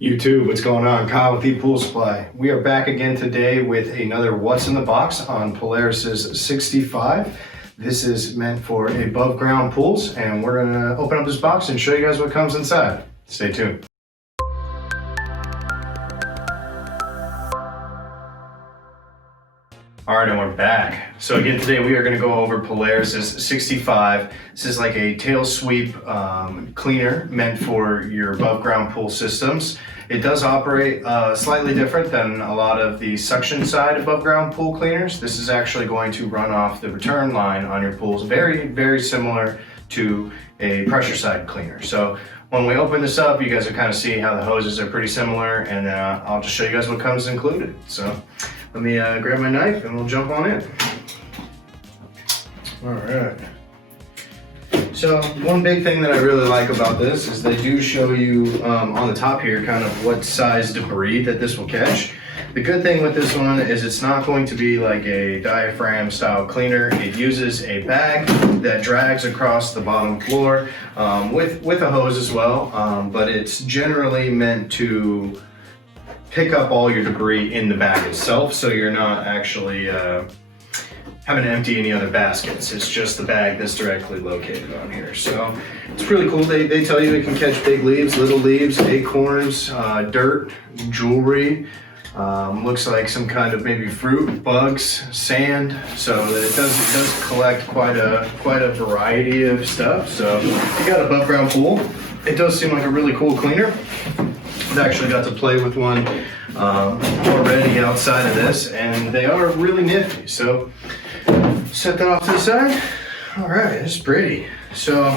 YouTube, what's going on? Kyle with ePoolSupply. We are back again today with another What's in the Box on Polaris's 65. This is meant for above ground pools, and we're gonna open up this box and show you guys what comes inside. Stay tuned. All right, and we're back. So again, today we are going to go over Polaris's 65. This is like a tail sweep cleaner meant for your above ground pool systems. It does operate slightly different than a lot of the suction side above ground pool cleaners. This is actually going to run off the return line on your pools, very, very similar to a pressure side cleaner. So when we open this up, you guys will kind of see how the hoses are pretty similar, and I'll just show you guys what comes included. So let me grab my knife and we'll jump on in. All right. So one big thing that I really like about this is they do show you on the top here kind of what size debris that this will catch. The good thing with this one is it's not going to be like a diaphragm style cleaner. It uses a bag that drags across the bottom floor with a hose as well, but it's generally meant to pick up all your debris in the bag itself, so you're not actually having to empty any other baskets. It's just the bag that's directly located on here. So it's really cool. They tell you it can catch big leaves, little leaves, acorns, dirt, jewelry, looks like some kind of maybe fruit, bugs, sand. So it does collect quite a variety of stuff. So if you got a above ground pool, it does seem like a really cool cleaner. I've actually got to play with one already outside of this, and they are really nifty. So set that off to the side. All right, it's pretty. So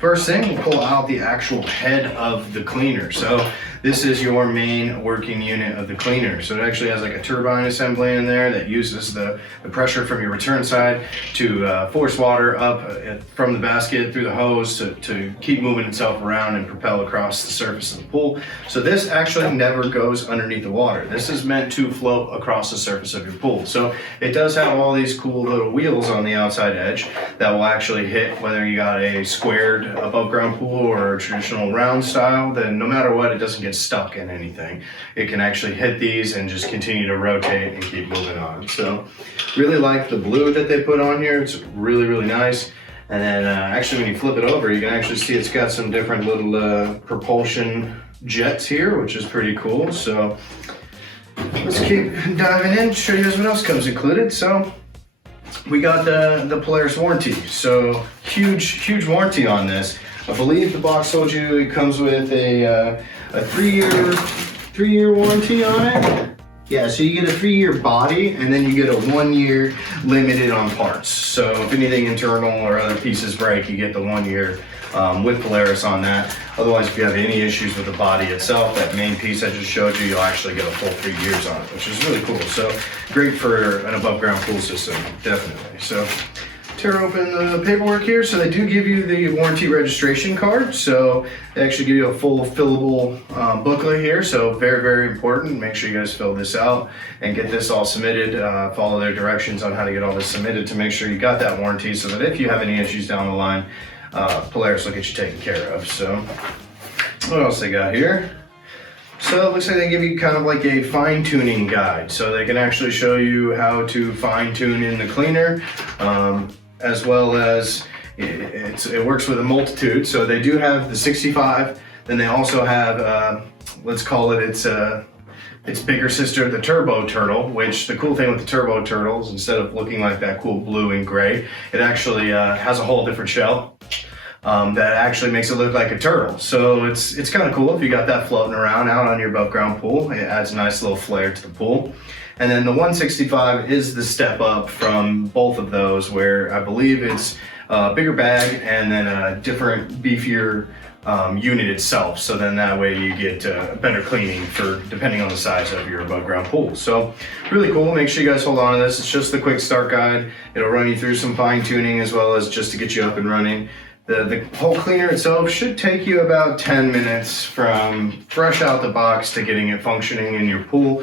first thing, we'll pull out the actual head of the cleaner. So this is your main working unit of the cleaner. So it actually has like a turbine assembly in there that uses the pressure from your return side to force water up from the basket through the hose to keep moving itself around and propel across the surface of the pool. So this actually never goes underneath the water. This is meant to float across the surface of your pool. So it does have all these cool little wheels on the outside edge that will actually hit whether you got a squared above ground pool or a traditional round style. Then no matter what, it doesn't get stuck in anything. It can actually hit these and just continue to rotate and keep moving on. So really like the blue that they put on here. It's really, really nice. And then actually when you flip it over, you can actually see it's got some different little propulsion jets here, which is pretty cool. So let's keep diving in, show you guys what else comes included. So we got the Polaris warranty. So huge warranty on this. I believe the box told you it comes with a 3-year warranty on it. Yeah, so you get a 3-year body, and then you get a 1-year limited on parts. So if anything internal or other pieces break, you get the 1 year with Polaris on that. Otherwise, if you have any issues with the body itself, that main piece I just showed you, you'll actually get a full 3 years on it, which is really cool. So great for an above ground pool system, definitely. So tear open the paperwork here. So they do give you the warranty registration card. So they actually give you a full fillable booklet here. So very, very important. Make sure you guys fill this out and get this all submitted. Follow their directions on how to get all this submitted to make sure you got that warranty, so that if you have any issues down the line, Polaris will get you taken care of. So what else they got here? So it looks like they give you kind of like a fine-tuning guide. So they can actually show you how to fine-tune in the cleaner, as well as it works with a multitude. So they do have the 65, then they also have, let's call it its bigger sister, the Turbo Turtle, which the cool thing with the Turbo Turtles, instead of looking like that cool blue and gray, it actually has a whole different shell that actually makes it look like a turtle. So it's kind of cool if you got that floating around out on your above ground pool. It adds a nice little flair to the pool. And then the 165 is the step up from both of those, where I believe it's a bigger bag and then a different, beefier unit itself. So then that way you get better cleaning for depending on the size of your above ground pool. So really cool. Make sure you guys hold on to this. It's just the quick start guide. It'll run you through some fine tuning as well as just to get you up and running. The whole cleaner itself should take you about 10 minutes from fresh out the box to getting it functioning in your pool.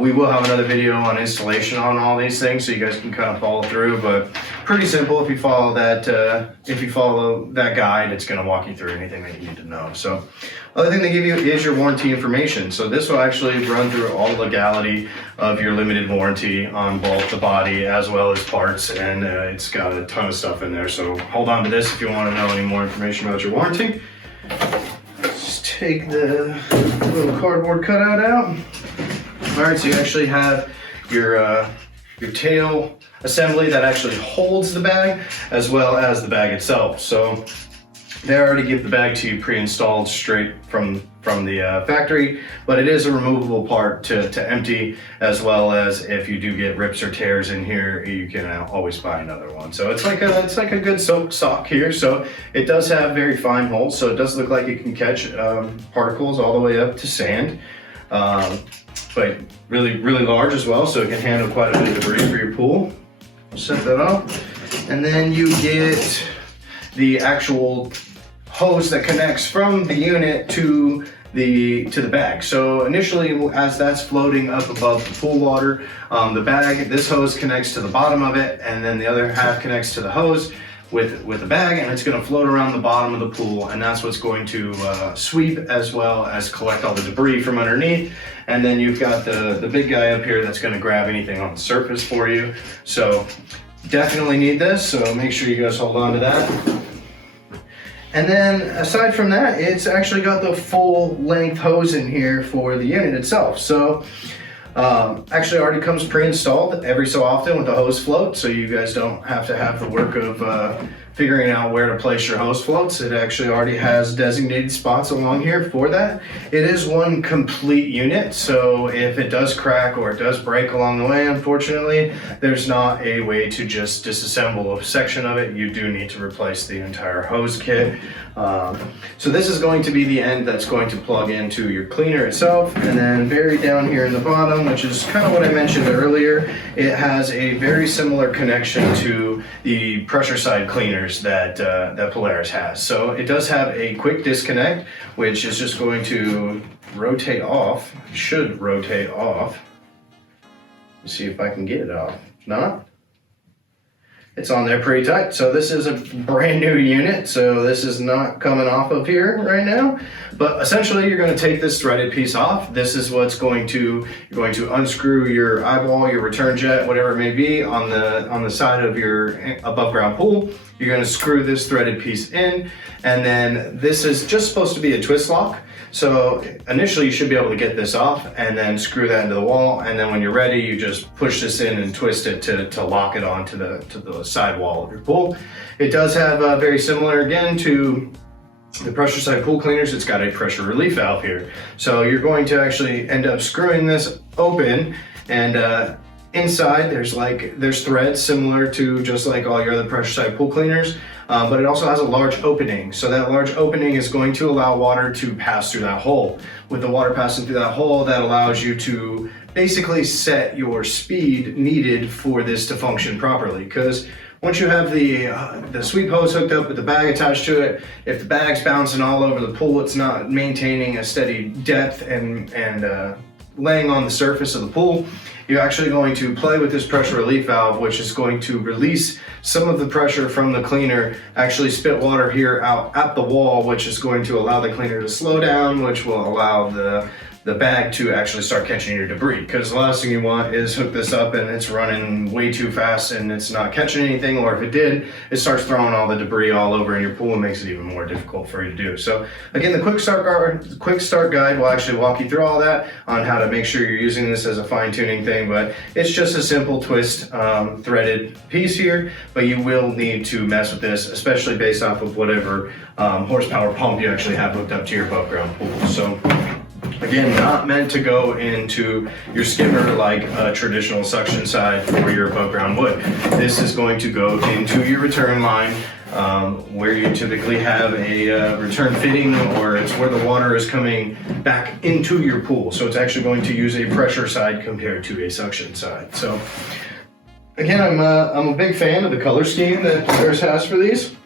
We will have another video on installation on all these things, so you guys can kind of follow through. But pretty simple. If you follow that, guide, it's going to walk you through anything that you need to know. So, other thing they give you is your warranty information. So this will actually run through all the legality of your limited warranty on both the body as well as parts, and it's got a ton of stuff in there. So hold on to this if you want to know any more information about your warranty. Just take the little cardboard cutout out. All right, so you actually have your tail assembly that actually holds the bag as well as the bag itself. So they already give the bag to you pre-installed straight from the factory, but it is a removable part to empty, as well as if you do get rips or tears in here, you can always buy another one. So it's like a good sock here. So it does have very fine holes, so it does look like it can catch particles all the way up to sand. But really large as well, so it can handle quite a bit of debris for your pool. Set that up, and then you get the actual hose that connects from the unit to the bag. So initially, as that's floating up above the pool water, the bag, this hose connects to the bottom of it, and then the other half connects to the hose with the bag, and it's going to float around the bottom of the pool, and that's what's going to sweep as well as collect all the debris from underneath. And then you've got the big guy up here that's going to grab anything on the surface for you. So definitely need this, so make sure you guys hold on to that. And then aside from that, it's actually got the full length hose in here for the unit itself. So actually already comes pre-installed every so often with the hose float, so you guys don't have to have the work of figuring out where to place your hose floats. It actually already has designated spots along here for that. It is one complete unit, so if it does crack or it does break along the way, unfortunately, there's not a way to just disassemble a section of it. You do need to replace the entire hose kit. So this is going to be the end that's going to plug into your cleaner itself, and then buried down here in the bottom, which is kind of what I mentioned earlier, it has a very similar connection to the pressure side cleaners that Polaris has. So it does have a quick disconnect, which is just going to rotate off, should rotate off. Let's see if I can get it off. If not, it's on there pretty tight. So this is a brand new unit, so this is not coming off of here right now. But essentially, you're going to take this threaded piece off. This is what's you're going to unscrew your eyeball, your return jet, whatever it may be, on the side of your above ground pool. You're going to screw this threaded piece in, and then this is just supposed to be a twist lock. So initially you should be able to get this off and then screw that into the wall, and then when you're ready, you just push this in and twist it to lock it onto the side wall of your pool. It does have very similar again to the pressure side pool cleaners. It's got a pressure relief valve here. So you're going to actually end up screwing this open, and inside there's threads similar to just like all your other pressure side pool cleaners. But it also has a large opening. So that large opening is going to allow water to pass through that hole. With the water passing through that hole, that allows you to basically set your speed needed for this to function properly. Because once you have the sweep hose hooked up with the bag attached to it, if the bag's bouncing all over the pool, it's not maintaining a steady depth and laying on the surface of the pool. You're actually going to play with this pressure relief valve, which is going to release some of the pressure from the cleaner, actually spit water here out at the wall, which is going to allow the cleaner to slow down, which will allow the bag to actually start catching your debris. Because the last thing you want is hook this up and it's running way too fast and it's not catching anything, or if it did, it starts throwing all the debris all over in your pool and makes it even more difficult for you to do. So again, the quick start guide will actually walk you through all that on how to make sure you're using this as a fine-tuning thing, but it's just a simple twist threaded piece here, but you will need to mess with this, especially based off of whatever horsepower pump you actually have hooked up to your above ground pool. So again, not meant to go into your skimmer like a traditional suction side for your above ground wood. This is going to go into your return line, where you typically have a return fitting, or it's where the water is coming back into your pool. So it's actually going to use a pressure side compared to a suction side. So again, I'm a big fan of the color scheme that Polaris has for these.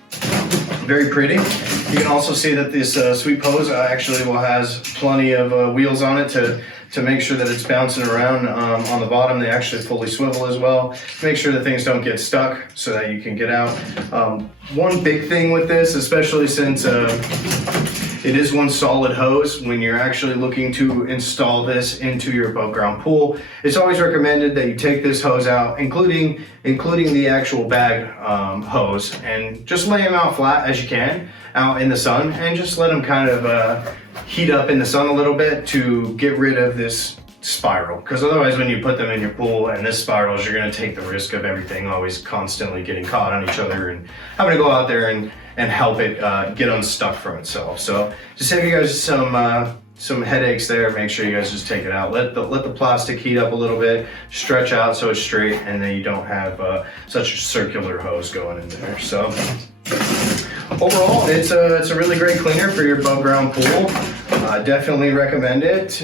Very pretty. You can also see that this sweep hose actually has plenty of wheels on it to to make sure that it's bouncing around on the bottom. They actually fully swivel as well. Make sure that things don't get stuck so that you can get out. One big thing with this, especially since it is one solid hose, when you're actually looking to install this into your above ground pool, it's always recommended that you take this hose out, including the actual bag hose, and just lay them out flat as you can out in the sun, and just let them kind of heat up in the sun a little bit to get rid of this spiral. Because otherwise, when you put them in your pool and this spirals, you're going to take the risk of everything always constantly getting caught on each other and having to go out there and help it get unstuck from itself. So to save you guys some headaches there, make sure you guys just take it out. Let the plastic heat up a little bit, stretch out so it's straight, and then you don't have such a circular hose going in there. So overall, it's a really great cleaner for your above ground pool. Definitely recommend it.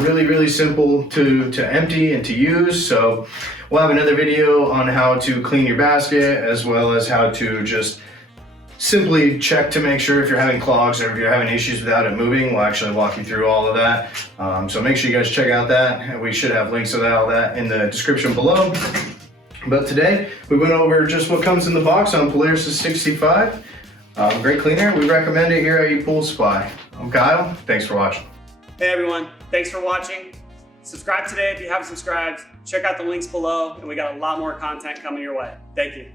Really simple to empty and to use. So we'll have another video on how to clean your basket, as well as how to just simply check to make sure if you're having clogs or if you're having issues without it moving. We'll actually walk you through all of that. So make sure you guys check out that. We should have links to all that in the description below. But today we went over just what comes in the box on Polaris 65. Great cleaner. We recommend it here at ePoolSupply. I'm Kyle. Thanks for watching. Hey everyone, thanks for watching. Subscribe today if you haven't subscribed. Check out the links below, and we got a lot more content coming your way. Thank you.